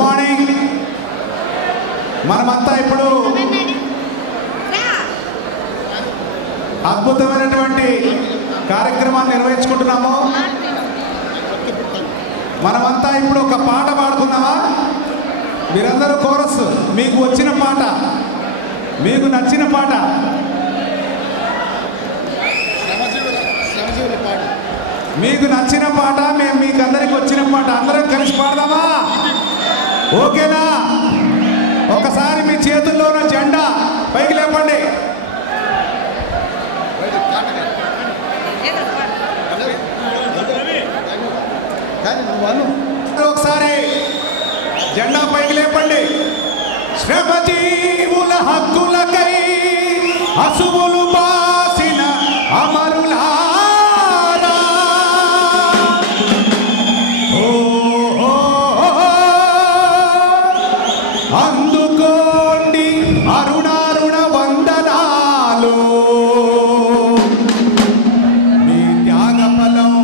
Morning. మనమంతా ఇప్పుడు అద్భుతమైనటువంటి కార్యక్రమాన్ని నిర్వహించుకుంటున్నాము. మనమంతా ఇప్పుడు ఒక పాట పాడుకుందామా? మీరందరూ కోరస్, మీకు వచ్చిన పాట, మీకు నచ్చిన పాట. మీకు నచ్చిన పాట, మేము మీకు అందరికి వచ్చిన పాట అందరం కలిసి పాడదామా? ఓకేనా? ఒకసారి మీ చేతుల్లో ఉన్న జెండా పైకి లేపండి. ఒకసారి జెండా పైకి లేపండి. శ్రమజీవుల హక్కులకై అసువులు బాసిన అమరులారా, అందుకోండి అరుణారుణ వందనాలు. మీ త్యాగ ఫలం,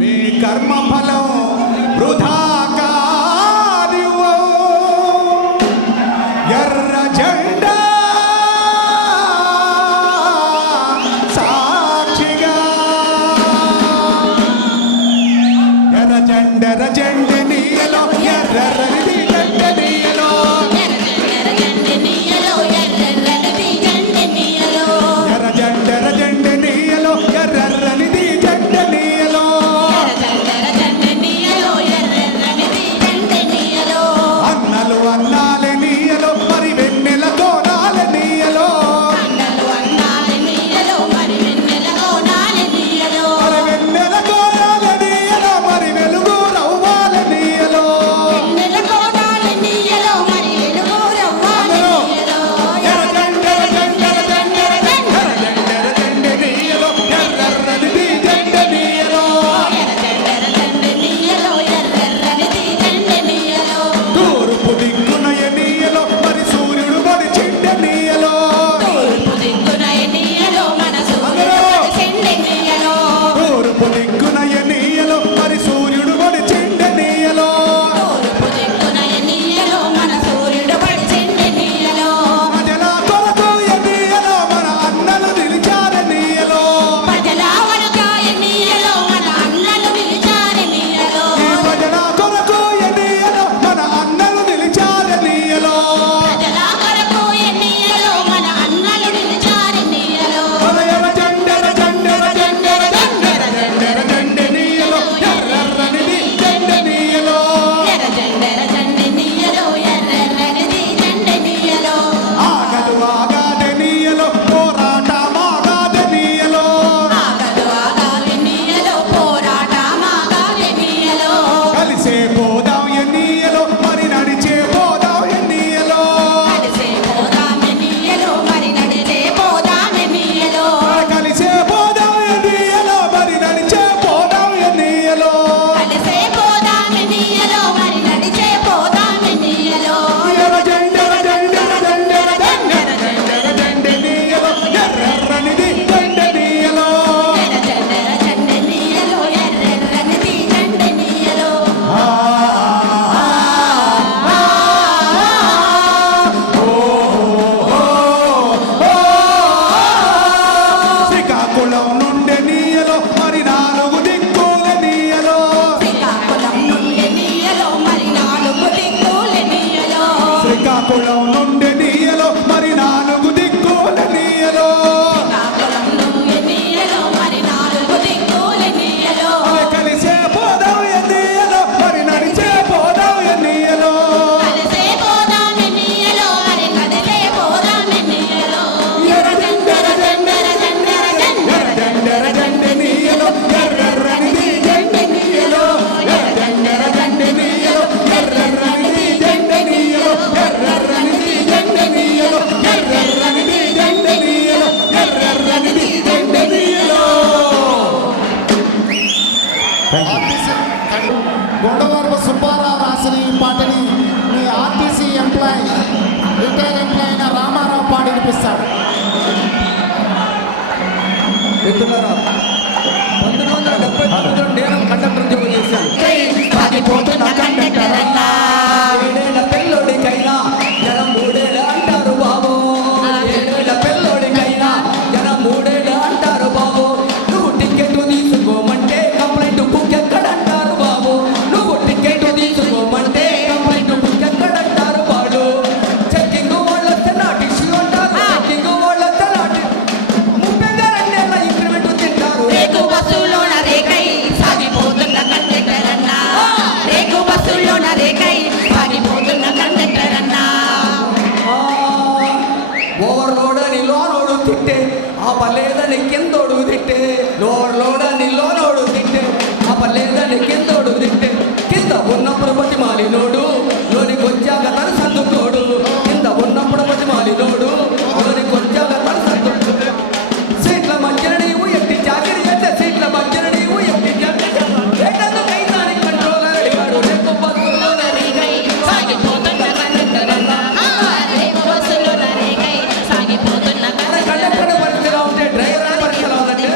మీ కర్మ ఫలం వృధా కానివ్వు. ఎర్ర జెండా సాక్షిగా, ఎర్ర జెండ నీయలో, ఎర్రది జెండ నీయలో, ఎర్ర జెండ నీయలో, ఎర్రది జెండ నీయలో, అన్నలు అన్నాల నీయలో, మరి వెన్నెల కోనాల నీయలో, మరి వెన్నెల కోనాల నీయలో, మరి వెలుగు రవ్వాల నీయలో, తూర్పు దిక్కున ఎనీయలో, మరి సూర్యుడు పొడిచిండ నీయలో, తూర్పు దిక్కున ఎనీయలో, మరి సూర్యుడు పొడిచిండ నీయలో, ప్రజల కొరకు ఎనీయలో, మన అన్నలు నిలిచార నీయలో, ఈ ప్రజల కొరకు ఎనీయలో, మన అన్నలు నిలిచార నీయలో, మన ఎర్ర జెండెర జెండెర జెండెర జెండెర జెండెర జెండె నీయలో, ఎర్రనిది జెండె నీయలో, ఆగదు ఆగాదె నీయలో, పోరాటమాగాదె నీయలో, కలిసే పోదాం ఎన్నీయలో, మరి నడిచే పోదాం ఎన్నీయలో, కలిసే పోదాం ఎన్నీయలో, మరి నడిచే పోదాం ఎన్నీయలో, ఎర్ర జెండెర జెండెర జెండెర జెండెర జెండెర జెండె నీయలో, ఎర్రనిది జెండె నీయలో, ఆ శ్రీకాకుళం నుండి నీయలో, మరి నాలుగు దిక్కుల నీయలో, శ్రీకాకుళం నుండి నీయలో, మరి నాలుగు దిక్కుల నీయలో, కలిసే పోదాం ఎన్నీయలో, మరి నడిచే పోదాం ఎన్నీయలో, ఎర్ర జెండెర జెండెర జెండెర జెండెర జెండె నీయలో, ఎర్రనిది జెండె నీయలో, ఎర్ర జెండెర జెండె నీయలో, ఎర్రనిది జెండె నీయలో, ఎర్రనిది జెండె నీయలో, ఎర్రనిది జెండె నీయలో, ఎర్రనిది జెండె నీయలో. గొడవరపు సుబ్బారావు రాసిన ఈ పాటని మీ ఆర్టీసీ ఎంప్లాయీ, రిటైర్ ఎంప్లాయీ అయిన రామారావు పాడి వినిపిస్తాడు. మిత్రులారా, 1979లో నేను కండక్టర్ ఉద్యోగం చేశాను. పోతున్న కండక్టర్ బస్సులోన రేకై సాగిపోతున్న కండక్టర్ అన్నా. ఓవర్లోడ్ అని లోనోడు తిట్టే ఆపలేదని కిందోడు తిట్టే ఓవర్లోడ్ అని లోనోడు తిట్టే ఆపలేదని కిందోడు తిట్టే కింద ఉన్నప్పుడు బతి మాలినోడు లోనికి వచ్చాక తన సందుకోడు కింద ఉన్నప్పుడు బతి మాలినోడు లోనికి వచ్చాక తన సందుకోడు సీట్ల మధ్యన నీవు ఎట్టి చాకిరి చేస్తే సీట్ల మధ్యన నీవు ఎట్టి కంట్రోలర్ అడిగాడు రేపు బస్సులోన రేకై సాగిపోతున్న కండక్టర్ అన్నా. రేపు బస్సులోన రేకై సాగిపోతున్న కండక్టర్ పరిస్థితిలో ఉంటే డ్రైవర్ పరిస్థితిలో ఉందంటే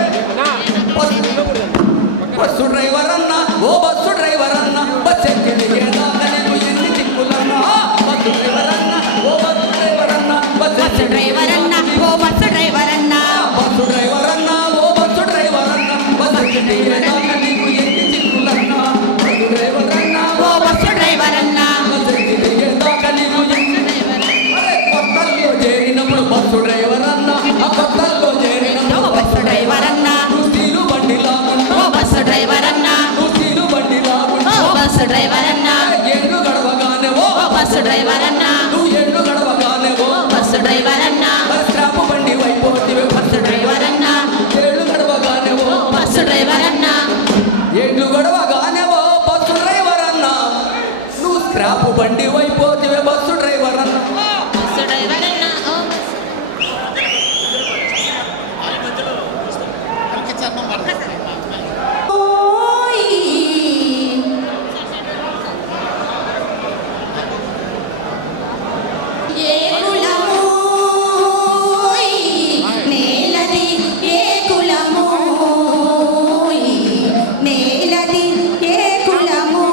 బస్సు డ్రైవర్ అన్న ఓ బస్సు డ్రైవర్ అన్న బస్సు ఎక్కి దిగేదాకా నీకు ఎన్ని దిక్కులన్నా బస్సు డ్రైవర్ అన్న ఓ బస్సు డ్రైవర్ అన్న బస్సు డ్రైవర్ అన్నా ఓ బస్సు డ్రైవర్ అన్నా. బస్సు డ్రైవర్ అన్న ఓ బస్సు డ్రైవర్ అన్న బస్సు ఎక్కి దిగేదాకా నీకు ఎన్ని దిక్కులన్నా బస్సు డ్రైవర్ అన్న ఓ బస్సు డ్రైవర్ అన్నా. బస్సు ఎక్కి దిగేదాకా నీకు కొత్తల్లో చేరినప్పుడు బస్సు డ్రైవర్ అన్న ఆ కొత్తల్లో ఓ చేరినప్పుడు బస్సు డ్రైవర్ అన్నా స్టీలు బండి లాగుంటా ఓ బస్సు డ్రైవర్ అన్నా స్టీలు బండి లాగుంటా ఓ బస్సు డ్రైవర్ అన్నా ఏళ్ళు గడవగానే ఓ బస్సు డ్రైవర్ అన్నా నువ్వు ఏళ్ళు గడవగానే ఓ బస్సు డ్రైవర్ అన్నా స్క్రాప్ బండి వైపోతే బస్సు డ్రైవర్ అన్నా ఏళ్ళు గడవగానే ఓ బస్సు డ్రైవర్ అన్నా ఏళ్ళు గడవగానే బస్సు డ్రైవర్ అన్న నువ్వు స్క్రాప్ బండి వైపోతే బస్సు డ్రైవర్ అన్న బస్సు డ్రైవర్ అన్నా ఓ ఏ కులము నేలది ఏ కులము నేలది ఏ కులము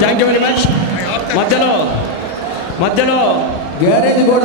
థ్యాంక్ యూ వెరీ మచ్. మధ్యలో గ్యారేజ్ కూడా